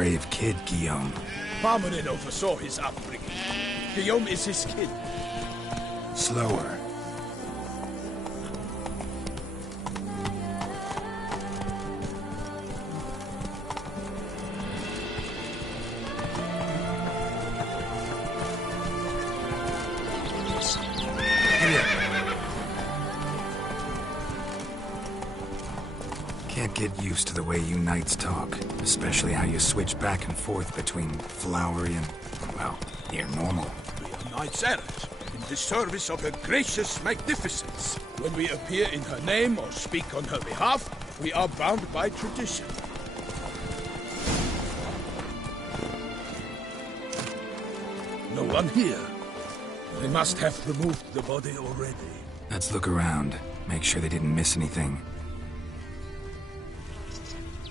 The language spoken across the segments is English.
brave kid, Guillaume. Parmanin oversaw his upbringing. Guillaume is his kid. Slower. Can't get used to the way you knights talk, especially how you switch back and forth between flowery and, well, near normal. We are knights errant, in the service of her gracious magnificence. When we appear in her name or speak on her behalf, we are bound by tradition. No one here. They must have removed the body already. Let's look around, make sure they didn't miss anything.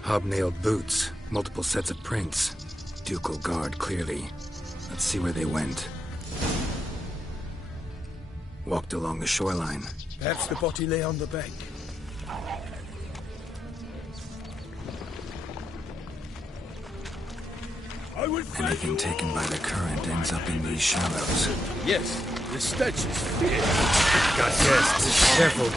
Hobnailed boots, multiple sets of prints. Ducal guard, clearly. Let's see where they went. Walked along the shoreline. Perhaps the body lay on the bank. Anything taken by the current ends up in these shallows. Yes, the stench is fierce. Got guests. Careful.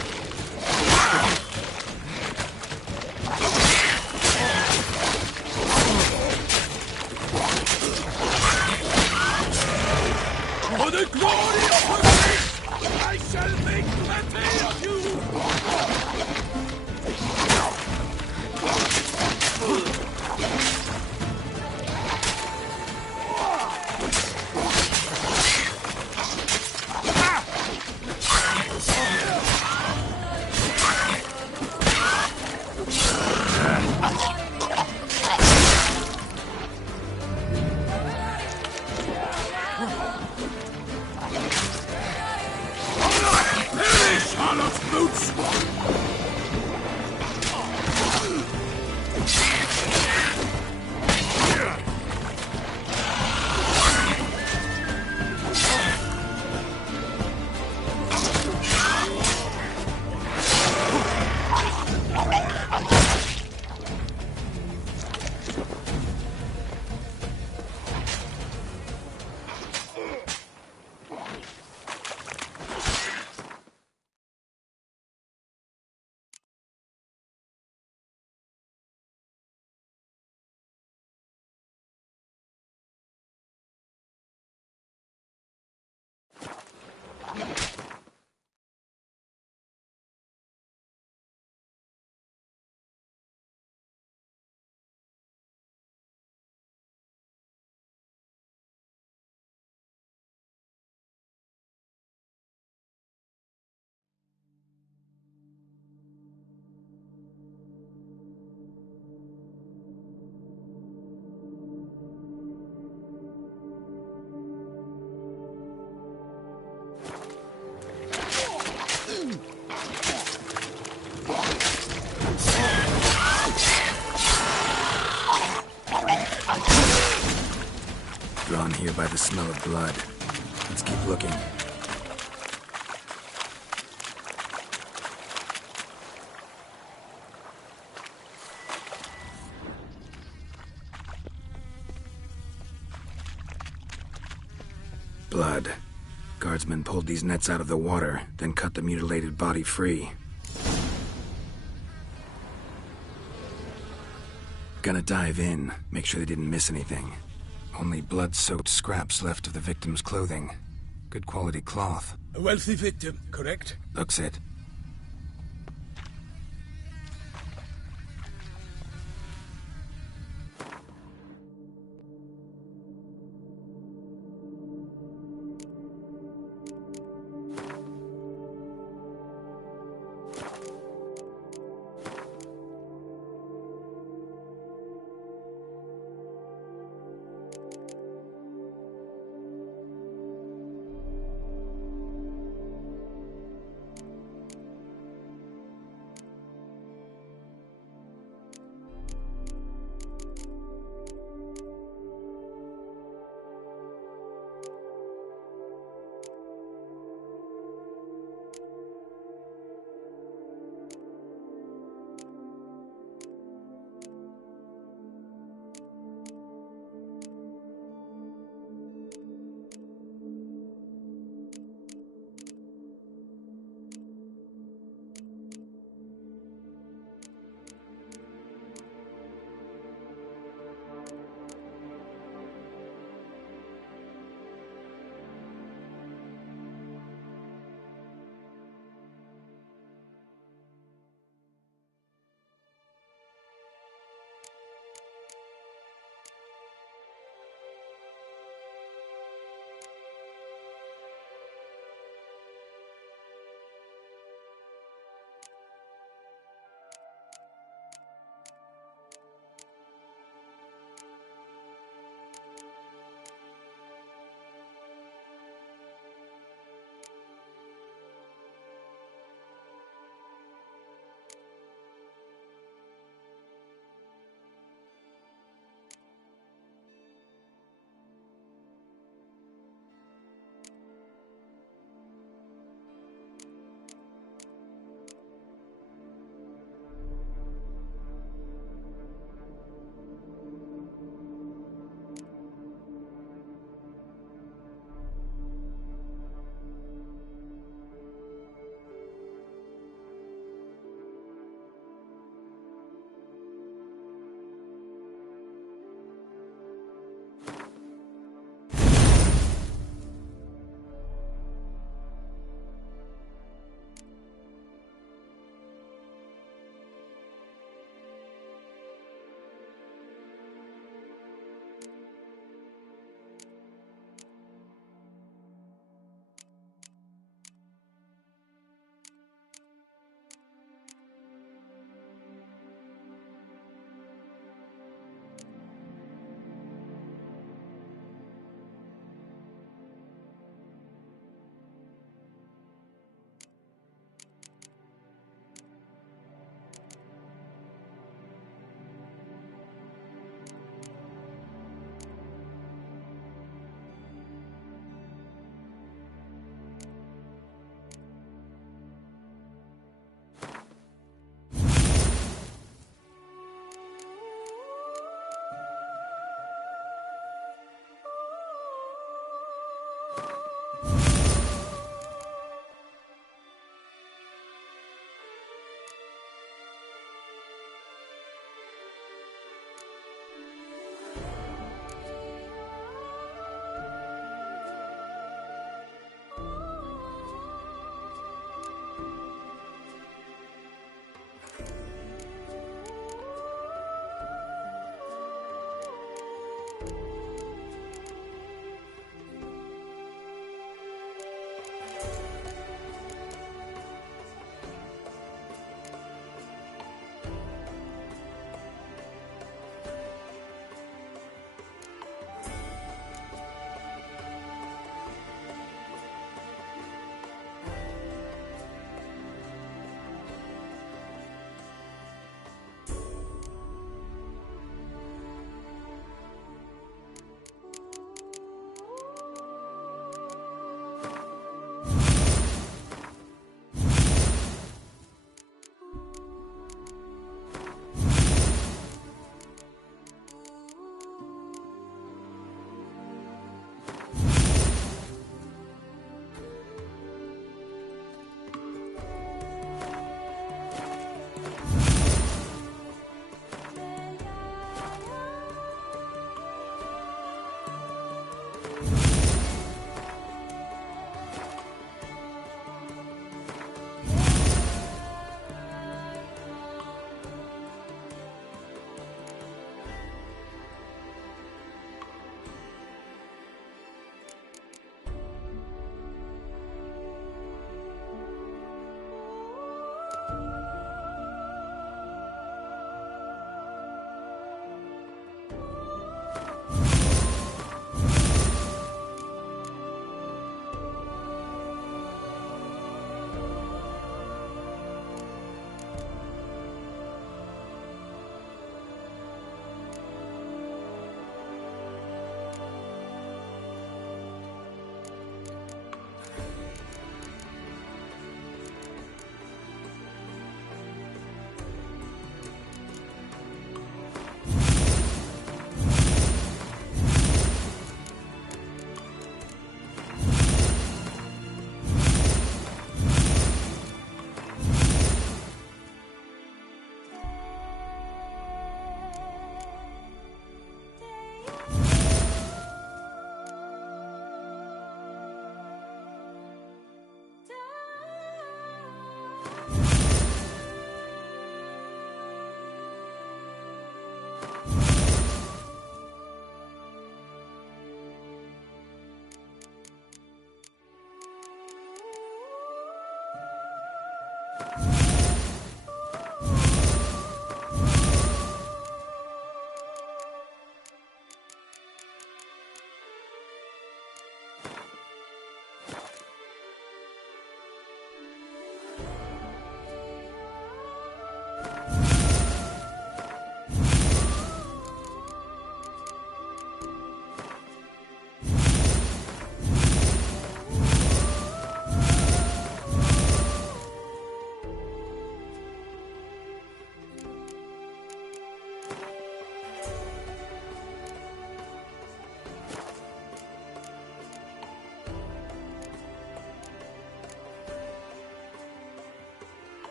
For the glory of her faith, I shall make plenty of you! Drawn here by the smell of blood. Let's keep looking. Blood. Guardsmen pulled these nets out of the water, then cut the mutilated body free. Gonna dive in, make sure they didn't miss anything. Only blood-soaked scraps left of the victim's clothing. Good quality cloth. A wealthy victim, correct? Looks it.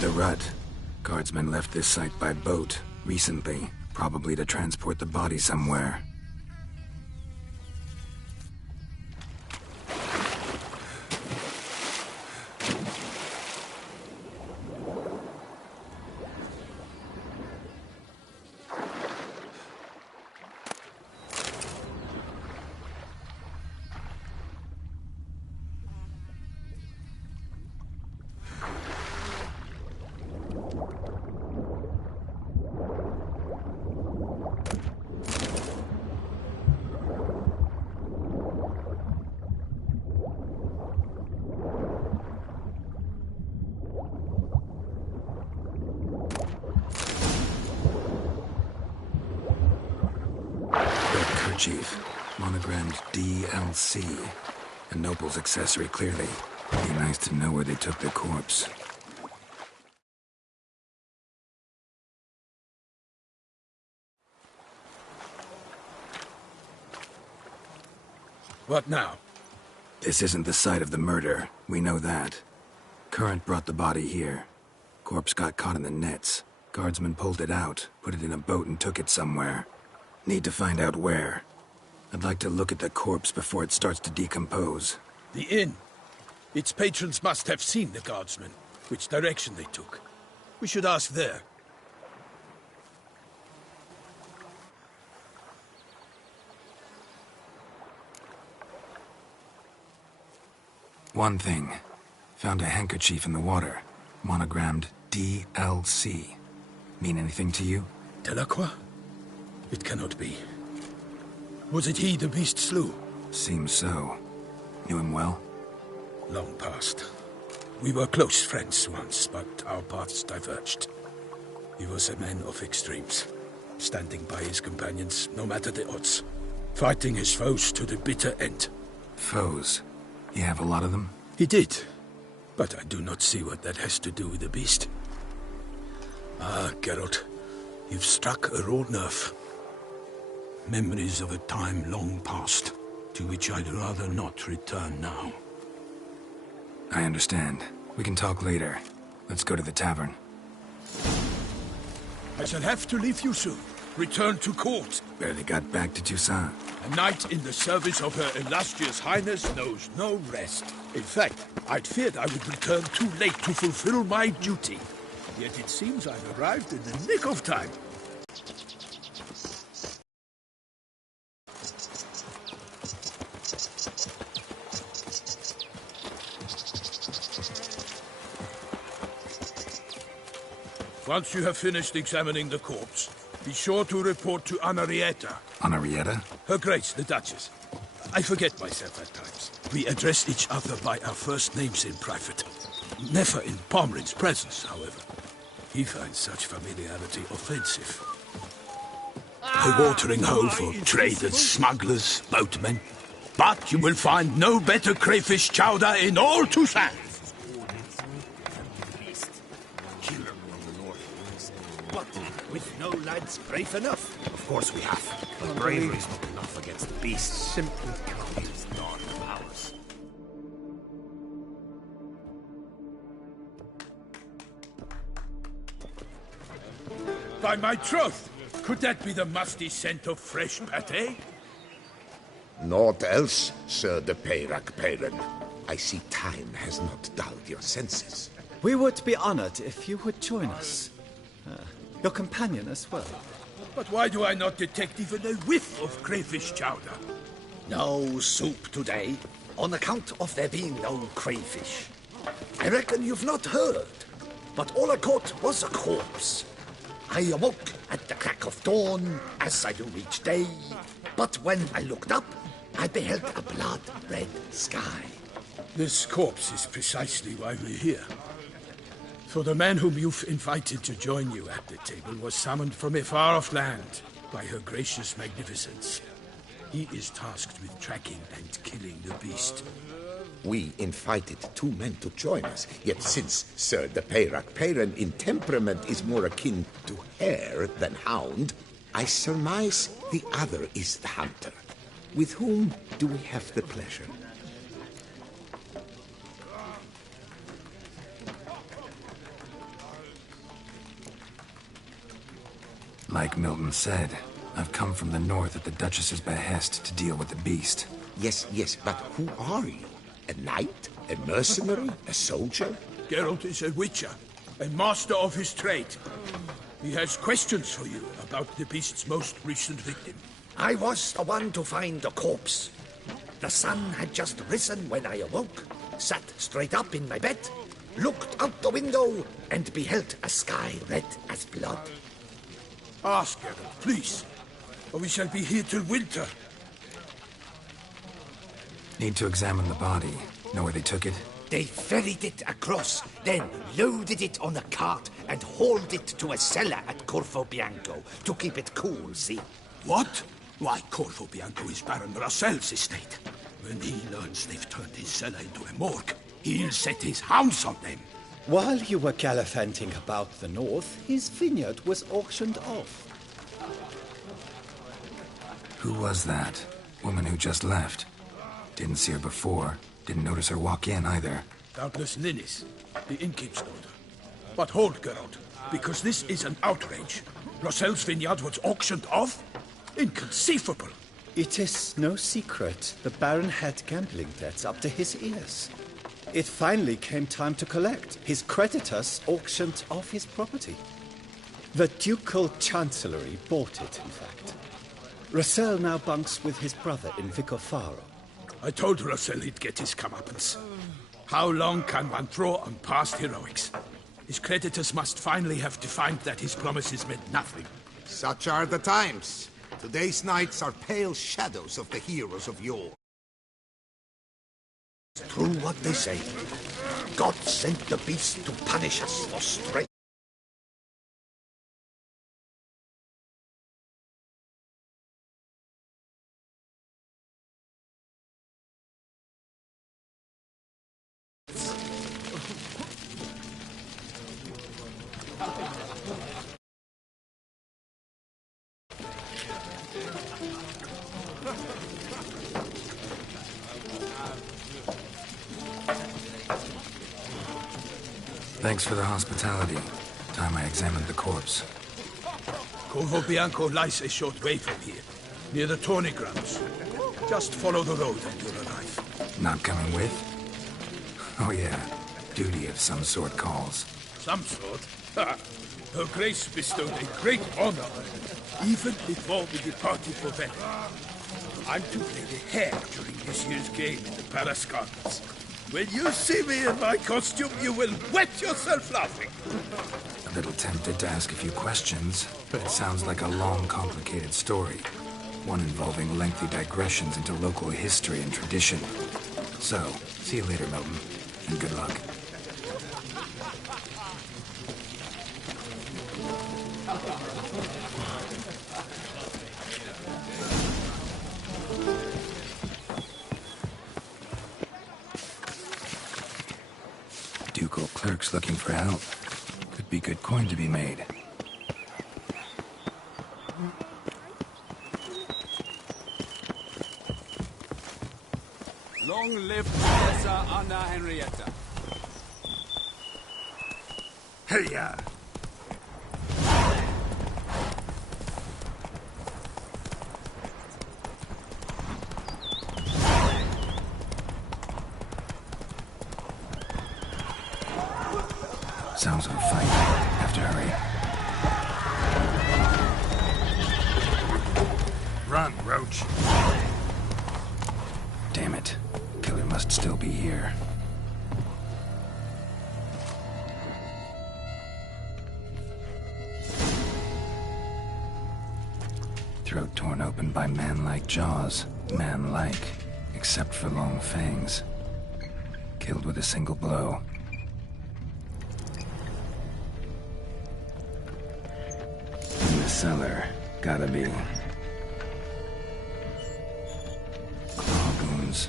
The rut. Guardsmen left this site by boat recently, probably to transport the body somewhere. Chief, monogrammed DLC. A noble's accessory, clearly. Be nice to know where they took the corpse. What now? This isn't the site of the murder. We know that. Current brought the body here. Corpse got caught in the nets. Guardsmen pulled it out, put it in a boat and took it somewhere. Need to find out where. I'd like to look at the corpse before it starts to decompose. The inn. Its patrons must have seen the guardsmen, which direction they took. We should ask there. One thing. Found a handkerchief in the water. Monogrammed DLC. Mean anything to you? Delacroix? It cannot be. Was it he the beast slew? Seems so. Knew him well? Long past. We were close friends once, but our paths diverged. He was a man of extremes, standing by his companions no matter the odds, fighting his foes to the bitter end. Foes? You have a lot of them? He did, but I do not see what that has to do with the beast. Ah, Geralt, you've struck a raw nerve. Memories of a time long past, to which I'd rather not return now. I understand. We can talk later. Let's go to the tavern. I shall have to leave you soon. Return to court. Barely got back to Toussaint. A knight in the service of Her Illustrious Highness knows no rest. In fact, I'd feared I would return too late to fulfill my duty. Yet it seems I've arrived in the nick of time. Once you have finished examining the corpse, be sure to report to Anarietta. Anarietta? Her Grace, the Duchess. I forget myself at times. We address each other by our first names in private. Never in Pomrin's presence, however. He finds such familiarity offensive. A watering hole for traders, smugglers, boatmen. But you will find no better crayfish chowder in all Toussaint. With no lads brave enough? Of course we have. But bravery's not enough against the beast. Simply cannot use dark powers. By my troth, could that be the musty scent of fresh pâté? Naught else, Sir de Peyrac-Peyran. I see time has not dulled your senses. We would be honored if you would join us. Your companion as well. But why do I not detect even a whiff of crayfish chowder? No soup today, on account of there being no crayfish. I reckon you've not heard, but all I caught was a corpse. I awoke at the crack of dawn, as I do each day, but when I looked up, I beheld a blood-red sky. This corpse is precisely why we're here. For the man whom you've invited to join you at the table was summoned from a far-off land by her gracious magnificence. He is tasked with tracking and killing the beast. We invited two men to join us, yet since Sir de Peyrac-Peyran in temperament is more akin to hare than hound, I surmise the other is the hunter. With whom do we have the pleasure? Like Milton said, I've come from the north at the Duchess's behest to deal with the beast. Yes, but who are you? A knight? A mercenary? A soldier? Geralt is a witcher, a master of his trade. He has questions for you about the beast's most recent victim. I was the one to find the corpse. The sun had just risen when I awoke, sat straight up in my bed, looked out the window, and beheld a sky red as blood. Ask, Geralt, please, or we shall be here till winter. Need to examine the body. Know where they took it? They ferried it across, then loaded it on a cart and hauled it to a cellar at Corvo Bianco to keep it cool, see? What? Why, Corvo Bianco is Baron Russell's estate. When he learns they've turned his cellar into a morgue, he'll set his hounds on them. While you were gallivanting about the north, his vineyard was auctioned off. Who was that? Woman who just left. Didn't see her before. Didn't notice her walk in either. Doubtless Ninnis, the innkeep's daughter. But hold, Geralt, because this is an outrage. Russell's vineyard was auctioned off? Inconceivable. It is no secret the Baron had gambling debts up to his ears. It finally came time to collect. His creditors auctioned off his property. The Ducal Chancellery bought it, in fact. Russell now bunks with his brother in Vicofaro. I told Russell he'd get his comeuppance. How long can one draw on past heroics? His creditors must finally have defined that his promises meant nothing. Such are the times. Today's knights are pale shadows of the heroes of yore. True what they say. God sent the beast to punish us for straying. Thanks for the hospitality. Time I examined the corpse. Corvo Bianco lies a short way from here, near the tourney grounds. Just follow the road and you'll arrive. Not coming with? Oh yeah, duty of some sort calls. Some sort? Ha! Her Grace bestowed a great honor on me, even before we departed for Venice. I'm to play the hare during this year's game in the Palace Gardens. When you see me in my costume, you will wet yourself laughing. A little tempted to ask a few questions, but it sounds like a long, complicated story. One involving lengthy digressions into local history and tradition. So, see you later, Milton, and good luck. Ducal clerks looking for help. Could be good coin to be made. Long live Princessa Anna Henrietta. Hey-ya! Sounds of a fight. Have to hurry. Run, Roach. Damn it. Killer must still be here. Throat torn open by man-like jaws. Man-like. Except for long fangs. Killed with a single blow. In the cellar. Gotta be. Claw wounds.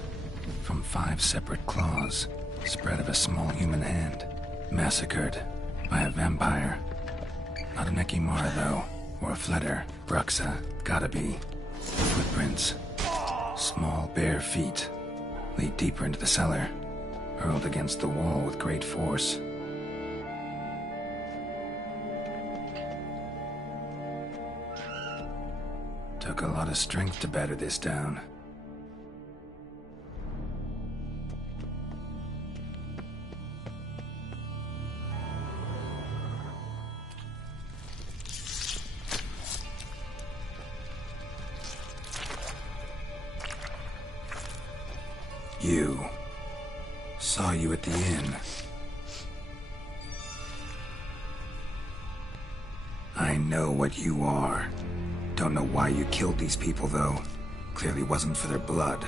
From 5 separate claws. Spread of a small human hand. Massacred. By a vampire. Not an Ekimara, though. Or a Fletter. Bruxa. Gotta be. Footprints. Small, bare feet. Lead deeper into the cellar. Hurled against the wall with great force. Took a lot of strength to batter this down. You. Saw you at the inn. I know what you are. Don't know why you killed these people, though. Clearly wasn't for their blood.